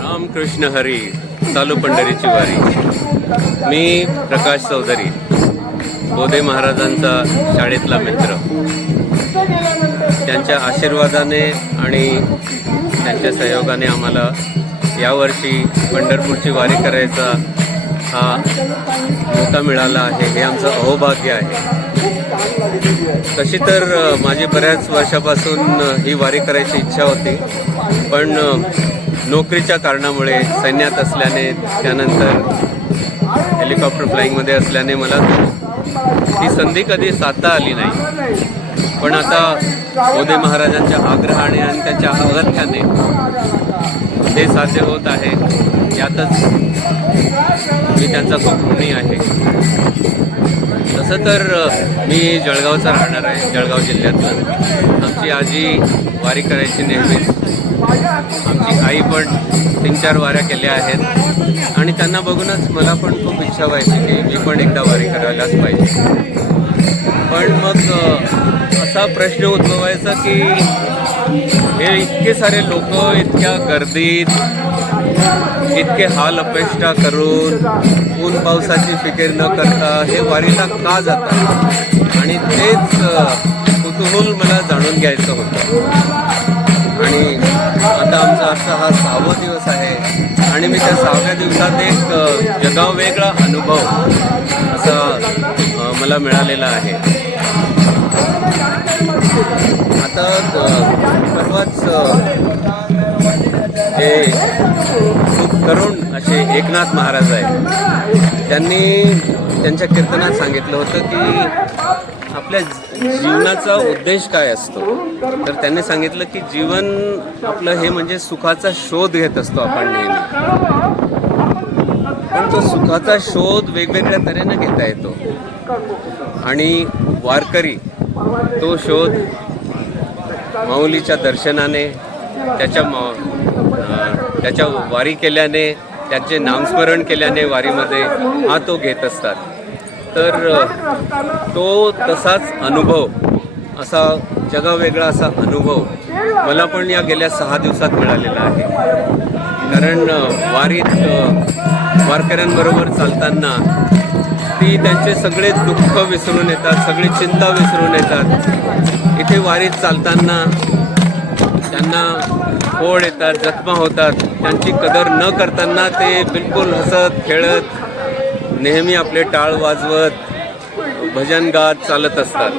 रामकृष्ण हरी चालू पंढरीची वारी. मी प्रकाश चौधरी बोधे महाराजांचा शाळेतला मित्र. त्यांच्या आशीर्वादाने आणि त्यांच्या सहयोगाने आम्हाला यावर्षी पंढरपूरची वारी करायचा हा मोठा मिळाला आहे. हे आमचं अहोभाग्य आहे. तशी तर माझी बऱ्याच वर्षापासून ही वारी करायची इच्छा होती. पण नोकरीच्या कारणामुळे सैन्यात असल्याने त्यानंतर हेलिकॉप्टर फ्लाईंगमध्ये असल्याने मला ती संधी कधी साधता आली नाही. पण आता मोदे महाराजांच्या आग्रहाने आणि त्यांच्या अगत्याने ते साध्य होत आहे. यातच मी त्यांचा खूप ऋणी आहे. तसं तर मी जळगावचा राहणार आहे जळगाव जिल्ह्यातलं. आमची आजी वारी करायची नेहमीच आमची आई पण तीन चार वाऱ्या केल्या आहेत. आणि त्यांना बघूनच मला पण खूप इच्छा व्हायची की मी पण एकदा वारी करायलाच पाहिजे. पण मग असा प्रश्न उद्भवायचा की हे इतके सारे लोक इतक्या गर्दीत इतके हाल अपेष्टा करून ऊन पावसाची फिकीर न करता हे वारीला का जातात आणि तेच कुतूहल मला जाणून घ्यायचं होतं. आणि आता आमचा असा हा सहावा दिवस आहे आणि मी त्या सहाव्या दिवसात एक जगाव जगावेगळा अनुभव असा मला मिळालेला आहे. आता सर्वच परवाच एकनाथ महाराज आहे त्यांनी त्यांच्या कीर्तनात सांगितलं होतं की आपल्या जीवनाचा उद्देश काय असतो? तर त्यांनी सांगितलं की जीवन आपलं हे म्हणजे सुखाचा शोध घेत असतो आपण नेहमी. पण तो सुखाचा शोध वेगवेगळ्या तऱ्हेने घेता येतो. आणि वारकरी तो शोध माऊलीच्या दर्शनाने त्याच्या मा त्याच्या वारी केल्याने त्याचे नामस्मरण केल्याने वारीमध्ये हा तो घेत असतात. तर तो तसाच अनुभव असा जगावेगळा असा अनुभव मला पण या गेल्या सहा दिवसात मिळालेला आहे. कारण वारीत वारकऱ्यांबरोबर चालताना ती त्यांचे सगळे दुःख विसरून येतात सगळी चिंता विसरून येतात. इथे वारीत चालताना त्यांना फोड येतात जखमा होतात त्यांची कदर न करताना ते बिलकुल हसत खेळत नेहमी आपले टाळ वाजवत भजन गात चालत असतात.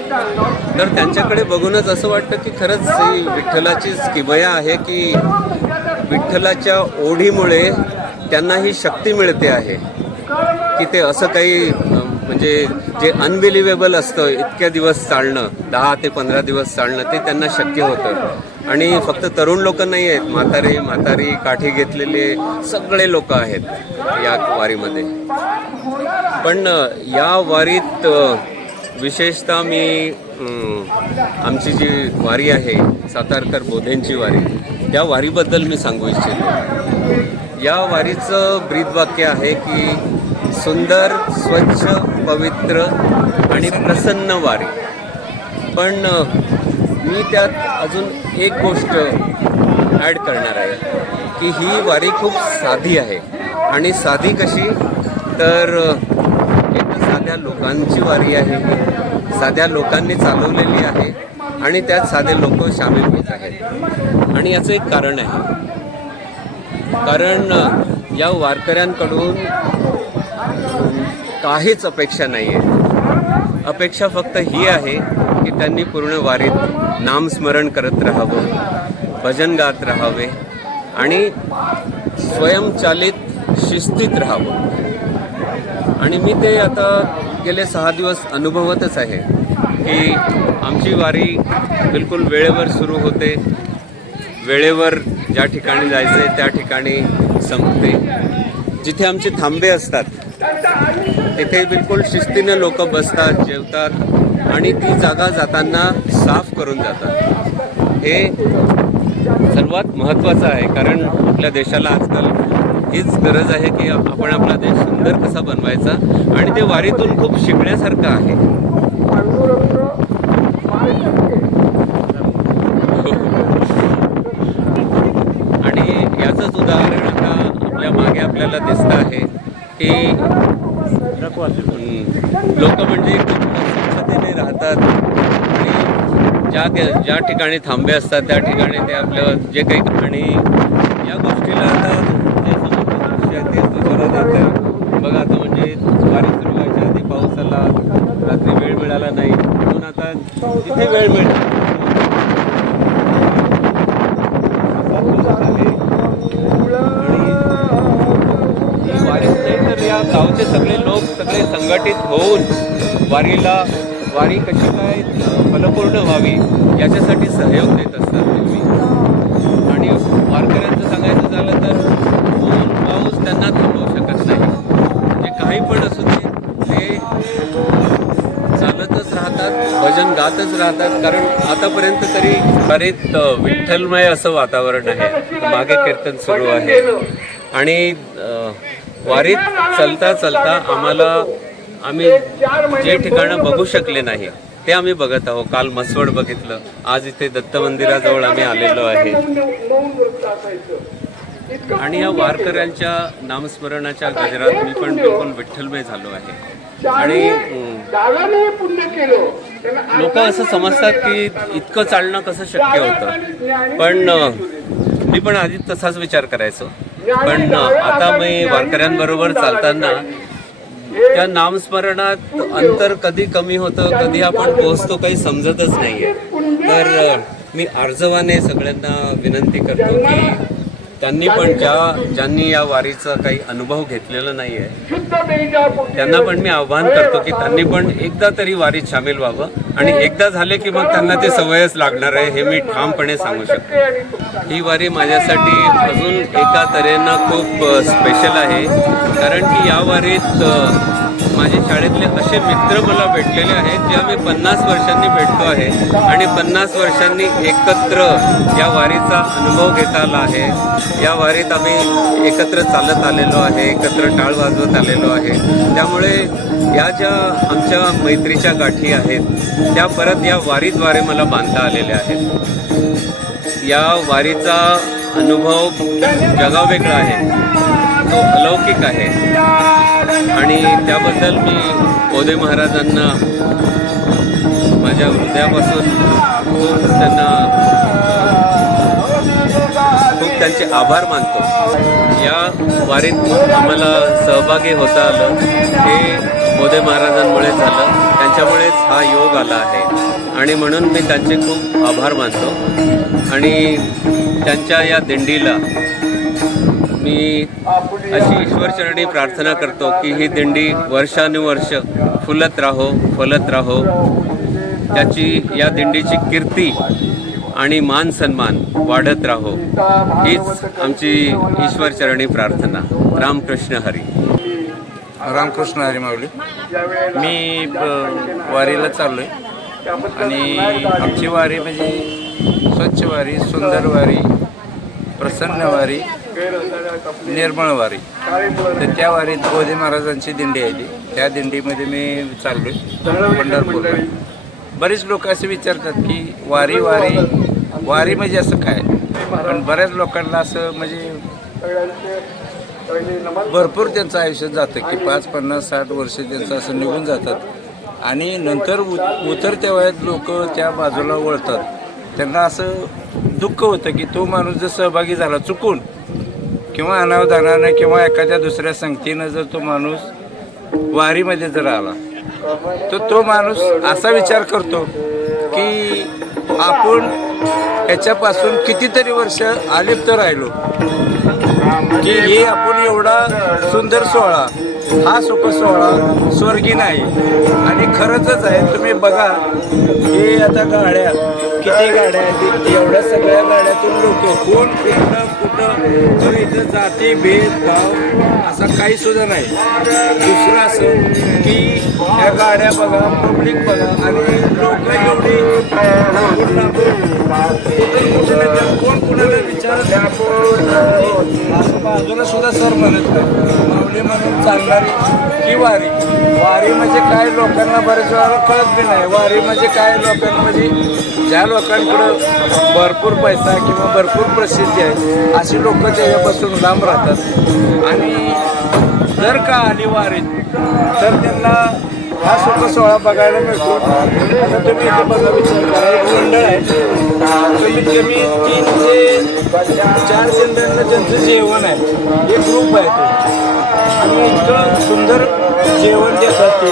तर त्यांच्याकडे बघूनच असं वाटतं की खरंच ही विठ्ठलाचीच किमया आहे की विठ्ठलाच्या ओढीमुळे त्यांना ही शक्ती मिळते आहे. की ते असं काही म्हणजे जे अनबिलिव्हेबल असतं इतक्या दिवस चालणं दहा ते पंधरा दिवस चालणं ते त्यांना शक्य होतं. आणि फक्त तरुण लोक नाही आहेत. म्हातारे म्हातारी काठी घेतलेले सगळे लोक आहेत या वारीमध्ये. पण या वारीत विशेषतः मी आमची जी वारी आहे सातारकर बोधेंची वारी त्या वारीबद्दल मी सांगू इच्छितो. या वारीचं ब्रीदवाक्य आहे की सुंदर स्वच्छ पवित्र आणि प्रसन्न वारी. पण मी त्यात अजून एक गोष्ट ॲड करणार आहे की ही वारी खूप साधी आहे. आणि साधी कशी? तर एक साध्या लोकांची वारी आहे साध्या लोकांनी चालवलेली आहे आणि त्यात साधे लोक सामील होत आहेत. आणि याचं एक कारण आहे. कारण या वारकऱ्यांकडून काहीच अपेक्षा नाही आहे अपेक्षा फक्त ही आहे की त्यांनी पूर्ण वारीत नामस्मरण करत राहावं भजन गात राहावे आणि स्वयंचालित शिस्तीत राहावं. आणि मी ते आता गेले सहा दिवस अनुभवतच आहे की आमची वारी बिलकुल वेळेवर सुरू होते वेळेवर ज्या ठिकाणी जायचं त्या ठिकाणी संपते. जिथे आमचे थांबे असतात तिथे बिलकुल शिस्तीनं लोक बसतात जेवतात आणि ती जागा जाताना साफ करून जातात. हे सर्वात महत्त्वाचं आहे कारण आपल्या देशाला आजकाल हीच गरज आहे की आपण आपला देश सुंदर कसा बनवायचा आणि ते वारीतून खूप शिकण्यासारखं आहे. आणि याचंच उदाहरण आता आपल्या मागे आपल्याला दिसतं आहे की लोक म्हणजे एकदम राहतात. आणि ज्या ज्या ठिकाणी थांबे असतात त्या ठिकाणी ते आपलं जे काही आणि या गोष्टीला आता बघा आता म्हणजे वारी सुरू व्हायच्या आधी पाऊस आला रात्री वेळ मिळाला नाही. म्हणून आता तिथे वेळ मिळतो ही वारी नाही तर या गावचे सगळे लोक सगळे संघटित होऊन वारीला वारी कशी काय फलपूर्ण व्हावी याच्यासाठी सहयोग देत असतात नेहमी आणि वारकऱ्यांचं सांगायचं झालं तर ऊन पाऊस त्यांना थांबवू शकत नाही. म्हणजे काही पण असू दे ते चालतच राहतात भजन गातच राहतात. कारण आतापर्यंत तरी बरेच विठ्ठलमय असं वातावरण आहे. मागे कीर्तन सुरू आहे. आणि वारीत चलता चलता आम्हाला आम्ही जे ठिकाणं बघू शकले नाही ते आम्ही बघत आहोत. काल मसवड बघितलं आज इथे दत्त मंदिराजवळ आम्ही आलेलो आहे. आणि या वारकऱ्यांच्या नामस्मरणाच्या गजरात मी पण बिलकुल विठ्ठलमय झालो आहे. आणि लोक असं समजतात की इतकं चालणं कसं शक्य होतं. पण मी पण आधी तसाच विचार करायचो. पण आता मी वारकऱ्यांबरोबर चालताना त्या नामस्मरणात अंतर कधी कमी होतं कधी आपण पोहोचतो काही समजतच नाहीये. तर मी आर्जवाने सगळ्यांना विनंती करतो की त्यांनी पण ज्या ज्यांनी या वारीचा काही अनुभव घेतलेला नाही आहे त्यांना पण मी आव्हान करतो की त्यांनी पण एकदा तरी वारीत सामील व्हावं आणि एकदा झाले की मग त्यांना ते सवयच लागणार आहे हे मी ठामपणे सांगू शकतो. ही वारी माझ्यासाठी अजून एका तऱ्हेनं खूप स्पेशल आहे. कारण की या वारीत माझे शाळेतले असे मित्र मला भेटलेले आहेत जे आम्ही पन्नास वर्षांनी भेटतो आहे आणि पन्नास वर्षांनी एकत्र या वारीचा अनुभव घेता आला आहे. या वारीत आम्ही एकत्र चालत आलेलो आहे एकत्र टाळ वाजवत आलेलो आहे. त्यामुळे या ज्या आमच्या मैत्रीच्या गाठी आहेत त्या परत या वारीद्वारे मला बांधता आलेल्या आहेत. या वारीचा अनुभव जगावेगळा आहे तो अलौकिक आहे. आणि त्याबद्दल मी मोदे महाराजांना माझ्या हृदयापासून खूप त्यांना खूप त्यांचे आभार मानतो. या वारीत आम्हाला सहभागी होता आलं. हे मोदे महाराजांमुळे झालं. त्यांच्यामुळेच हा योग आला आहे. आणि म्हणून मी त्यांचे खूप आभार मानतो. आणि त्यांच्या या दिंडीला मी अशी ईश्वरचरणी प्रार्थना करतो की ही दिंडी वर्षानुवर्ष फुलत राहो फलत राहो. त्याची या दिंडीची कीर्ती आणि मान सन्मान वाढत राहो. हीच आमची ईश्वरचरणी प्रार्थना. रामकृष्ण हरी. रामकृष्ण हरी माऊली. मी ब- वारीला चाललो आहे आणि आमची वारी म्हणजे स्वच्छ वारी सुंदर वारी प्रसन्न वारी निर्मळ वारी तर त्या वारीत बोधे महाराजांची दिंडी आहे ती. त्या दिंडीमध्ये मी चाललो आहे बरेच लोक असे विचारतात की वारी वारी वारी म्हणजे असं काय? पण बऱ्याच लोकांना असं म्हणजे भरपूर त्यांचं आयुष्य जातं की पाच पन्नास साठ वर्ष त्यांचं असं निघून जातात. आणि नंतर उ उतरत्या वयात लोक त्या बाजूला वळतात. त्यांना असं दुःख होतं की तो माणूस जर सहभागी झाला चुकून किंवा अनावधानानं किंवा एखाद्या दुसऱ्या संगतीनं जर तो माणूस वारीमध्ये जर आला तर तो माणूस असा विचार करतो की आपण ह्याच्यापासून कितीतरी वर्ष आलिप्त राहिलो की हे आपण एवढा सुंदर सोहळा हा सुख सोहळा स्वर्गी नाही. आणि खरंच आहे तुम्ही बघा हे आता गाड्या किती गाड्या आहेत एवढ्या सगळ्या गाड्यातून लोक कोण फिरणं कुठं तर इथं जाती भेदभाव असा काही सुद्धा नाही. दुसरं असं की या गाड्या बघा पब्लिक बघा आणि लोक एवढी कुठं कोण कुणाला विचारत असं बाजूला सुद्धा सर म्हणत नाही. माऊली म्हणून चालणारी की वारी. वारी म्हणजे काय लोकांना बरेच वेळा कळत बी नाही. वारी म्हणजे काय लोकांना म्हणजे ज्या लोकांकडं भरपूर पैसा किंवा भरपूर प्रसिद्धी आहे अशी लोक त्याच्यापासून लांब राहतात. आणि जर का अनिवार्य तर त्यांना हा सुख सोहळा बघायला मिळतो. तुम्ही इथे बघा विचार करा एक मंडळ आहे. कमीत कमी तीन ते चार दिंड्यांना त्यांचं जेवण आहे एक ग्रुप आहे तो. आणि इतकं सुंदर जेवण देतात ते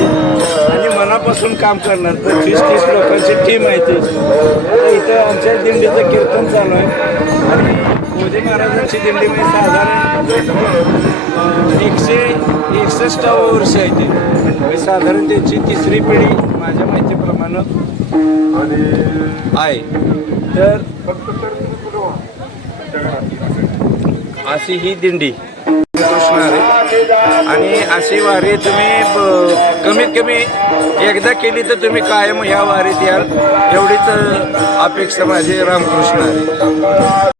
आणि मनापासून काम करणार. पंचवीस तीस लोकांची टीम आहे ती. इथं आमच्या दिंडीचं कीर्तन चालू आहे. आणि मोदी महाराजांची दिंडी म्हणजे साधारण एकशे एकसष्टावं वर्ष आहे ते. म्हणजे साधारण त्यांची तिसरी पिढी माझ्या माहितीप्रमाणे आहे. तर अशी ही दिंडी. असणार आहे. आणि अशी वारी तुम्ही ब- कमीत कमी एकदा केली तर तुम्ही कायम ह्या वारीत याल. एवढीच अपेक्षा माझी रामकृष्ण आहे.